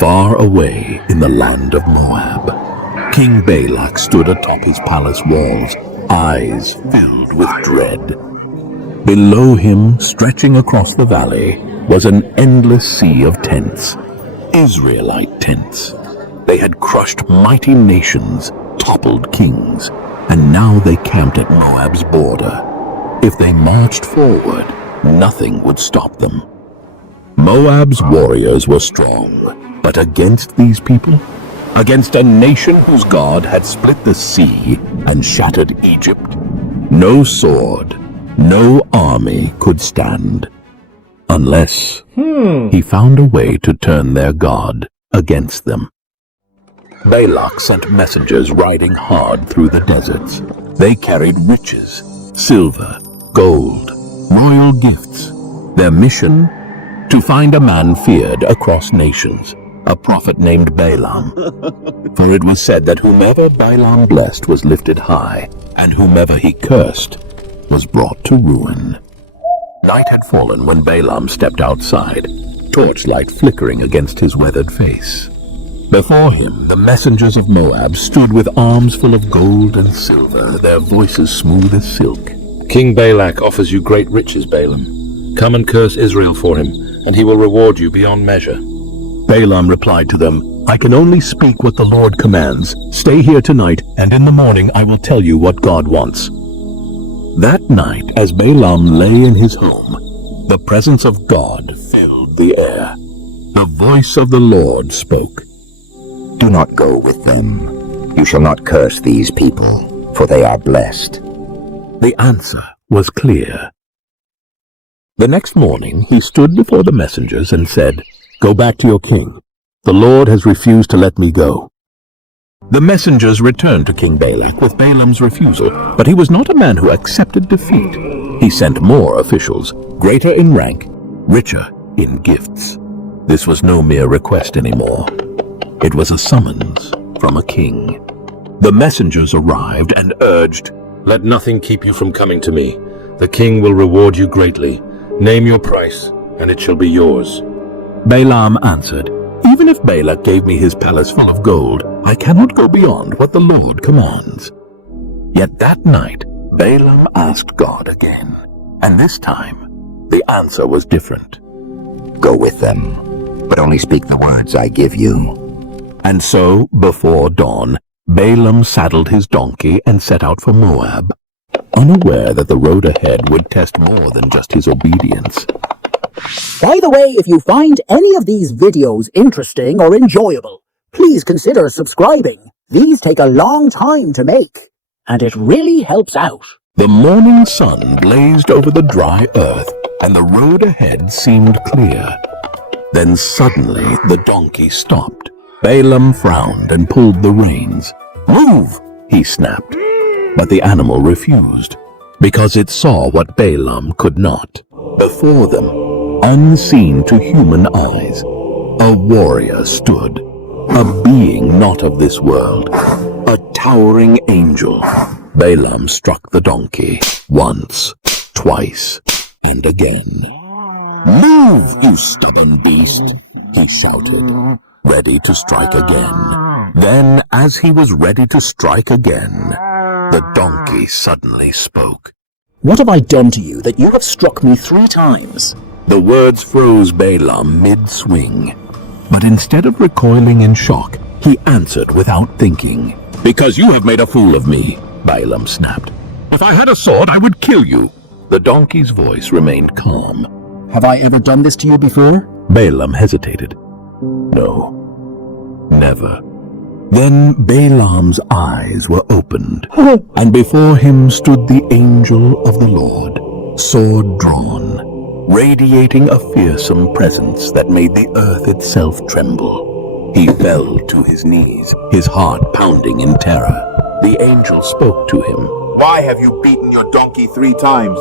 Far away in the land of Moab, King Balak stood atop his palace walls, eyes filled with dread. Below him, stretching across the valley, was an endless sea of tents, Israelite tents. They had crushed mighty nations, toppled kings, and now they camped at Moab's border. If they marched forward, nothing would stop them. Moab's warriors were strong, but against these people, against a nation whose God had split the sea and shattered Egypt, no sword, no army could stand, unless he found a way to turn their God against them. Balak sent messengers riding hard through the deserts. They carried riches, silver, gold, royal gifts. Their mission? To find a man feared across nations, a prophet named Balaam. For it was said that whomever Balaam blessed was lifted high, and whomever he cursed was brought to ruin. Night had fallen when Balaam stepped outside, torchlight flickering against his weathered face. Before him, the messengers of Moab stood with arms full of gold and silver, their voices smooth as silk. King Balak offers you great riches, Balaam. Come and curse Israel for him, and he will reward you beyond measure. Balaam replied to them, I can only speak what the Lord commands. Stay here tonight, and in the morning I will tell you what God wants. That night, as Balaam lay in his home, the presence of God filled the air. The voice of the Lord spoke. Do not go with them. You shall not curse these people, for they are blessed. The answer was clear. The next morning he stood before the messengers and said, Go back to your king. The Lord has refused to let me go. The messengers returned to King Balak with Balaam's refusal, but he was not a man who accepted defeat. He sent more officials, greater in rank, richer in gifts. This was no mere request anymore. It was a summons from a king. The messengers arrived and urged, Let nothing keep you from coming to me. The king will reward you greatly. Name your price, and it shall be yours. Balaam answered, Even if Balak gave me his palace full of gold, I cannot go beyond what the Lord commands. Yet that night, Balaam asked God again, and this time, the answer was different. Go with them, but only speak the words I give you. And so, before dawn, Balaam saddled his donkey and set out for Moab, unaware that the road ahead would test more than just his obedience. By the way, if you find any of these videos interesting or enjoyable, please consider subscribing. These take a long time to make, and it really helps out. The morning sun blazed over the dry earth, and the road ahead seemed clear. Then suddenly the donkey stopped. Balaam frowned and pulled the reins. Move, he snapped. But the animal refused, because it saw what Balaam could not. Before them, unseen to human eyes, a warrior stood, a being not of this world, a towering angel. Balaam struck the donkey once, twice, and again. Move, you stubborn beast, he shouted, ready to strike again. Then, as he was ready to strike again, the donkey suddenly spoke. What have I done to you that you have struck me 3 times? The words froze Balaam mid-swing, but instead of recoiling in shock, he answered without thinking. Because you have made a fool of me, Balaam snapped. If I had a sword, I would kill you. The donkey's voice remained calm. Have I ever done this to you before? Balaam hesitated. No, never. Then Balaam's eyes were opened, and before him stood the angel of the Lord, sword drawn, radiating a fearsome presence that made the earth itself tremble. He fell to his knees, his heart pounding in terror. The angel spoke to him. Why have you beaten your donkey 3 times?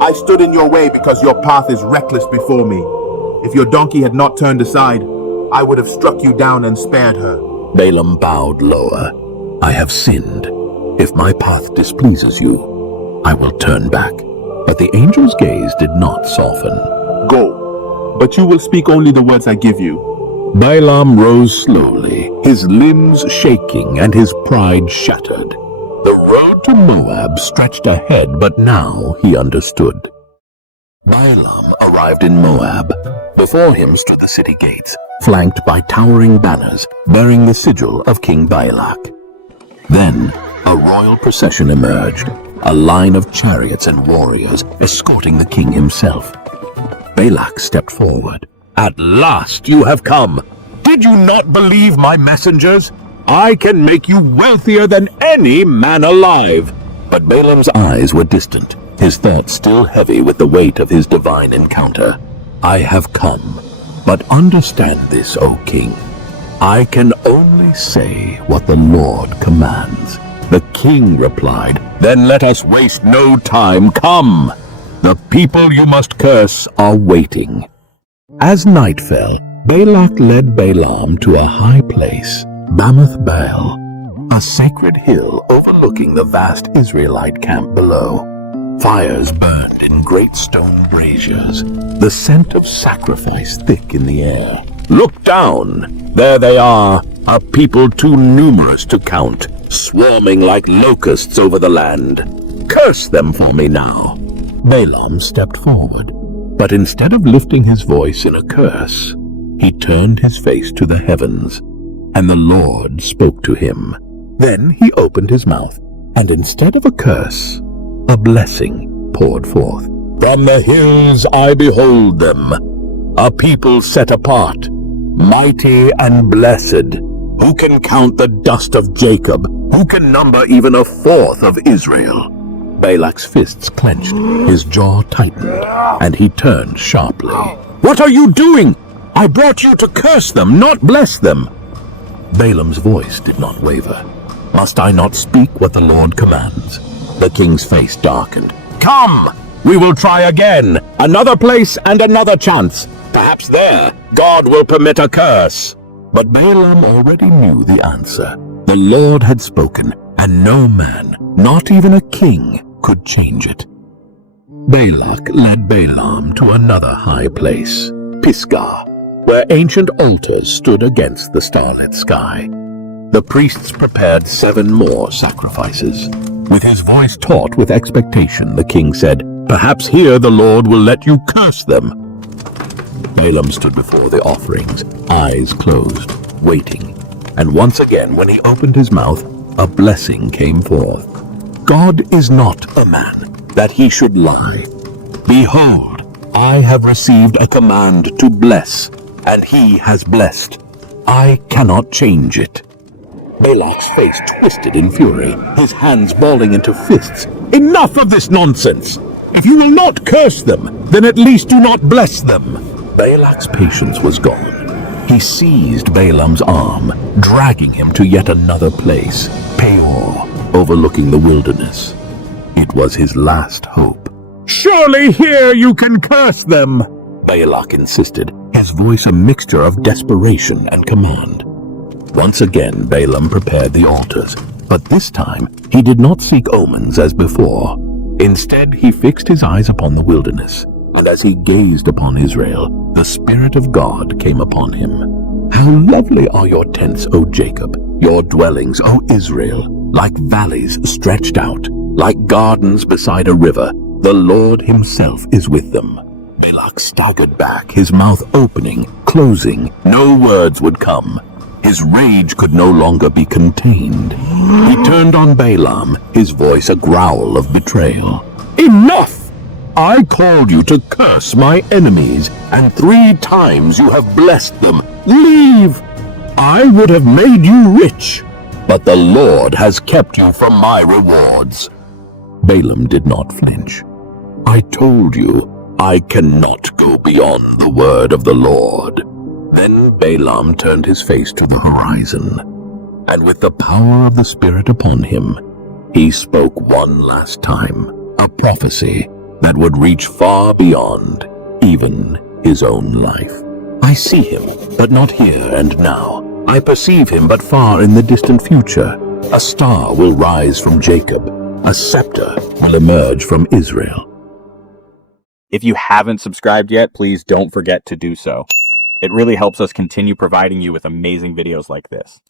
I stood in your way because your path is reckless before me. If your donkey had not turned aside, I would have struck you down and spared her. Balaam bowed lower. I have sinned. If my path displeases you, I will turn back. But the angel's gaze did not soften. Go, but you will speak only the words I give you. Balaam rose slowly, his limbs shaking and his pride shattered. The road to Moab stretched ahead, but now he understood. Balaam arrived in Moab. Before him stood the city gates, flanked by towering banners bearing the sigil of King Balak. Then a royal procession emerged, a line of chariots and warriors escorting the king himself. Balak stepped forward. "At last you have come! Did you not believe my messengers? I can make you wealthier than any man alive." But Balaam's eyes were distant, his thoughts still heavy with the weight of his divine encounter. "I have come, but understand this, O king. I can only say what the Lord commands." The king replied, "Then let us waste no time. Come! The people you must curse are waiting." As night fell, Balak led Balaam to a high place, Bamoth Baal, a sacred hill overlooking the vast Israelite camp below. Fires burned in great stone braziers, the scent of sacrifice thick in the air. "Look down! There they are, a people too numerous to count, swarming like locusts over the land. Curse them for me now." Balaam stepped forward, but instead of lifting his voice in a curse, he turned his face to the heavens, and the Lord spoke to him. Then he opened his mouth, and instead of a curse, a blessing poured forth. "From the hills I behold them, a people set apart, mighty and blessed. Who can count the dust of Jacob? Who can number even a fourth of Israel?" Balak's fists clenched, his jaw tightened, and he turned sharply. "What are you doing? I brought you to curse them, not bless them." Balaam's voice did not waver. "Must I not speak what the Lord commands?" The king's face darkened. "Come, we will try again. Another place and another chance. Perhaps there God will permit a curse." But Balaam already knew the answer. The Lord had spoken, and no man, not even a king, could change it. Balak led Balaam to another high place, Pisgah, where ancient altars stood against the starlit sky. The priests prepared 7 more sacrifices. With his voice taut with expectation, the king said, "Perhaps here the Lord will let you curse them." Balaam stood before the offerings, eyes closed, waiting. And once again, when he opened his mouth, a blessing came forth. "God is not a man, that he should lie. Behold, I have received a command to bless, and he has blessed. I cannot change it." Balak's face twisted in fury, his hands balling into fists. "Enough of this nonsense! If you will not curse them, then at least do not bless them." Balak's patience was gone. He seized Balaam's arm, dragging him to yet another place, Peor, overlooking the wilderness. It was his last hope. "Surely here you can curse them," Balak insisted, his voice a mixture of desperation and command. Once again Balaam prepared the altars, but this time he did not seek omens as before. Instead he fixed his eyes upon the wilderness, and as he gazed upon Israel, the Spirit of God came upon him. "How lovely are your tents, O Jacob, your dwellings, O Israel, like valleys stretched out, like gardens beside a river. The Lord himself is with them." Balak staggered back, his mouth opening, closing. No words would come. His rage could no longer be contained. He turned on Balaam, his voice a growl of betrayal. "Enough! I called you to curse my enemies, and 3 times you have blessed them. Leave! I would have made you rich, but the Lord has kept you from my rewards." Balaam did not flinch. "I told you, I cannot go beyond the word of the Lord." Then Balaam turned his face to the horizon, and with the power of the Spirit upon him, he spoke one last time, a prophecy that would reach far beyond even his own life. "I see him, but not here and now. I perceive him, but far in the distant future. A star will rise from Jacob. A scepter will emerge from Israel." If you haven't subscribed yet, please don't forget to do so. It really helps us continue providing you with amazing videos like this.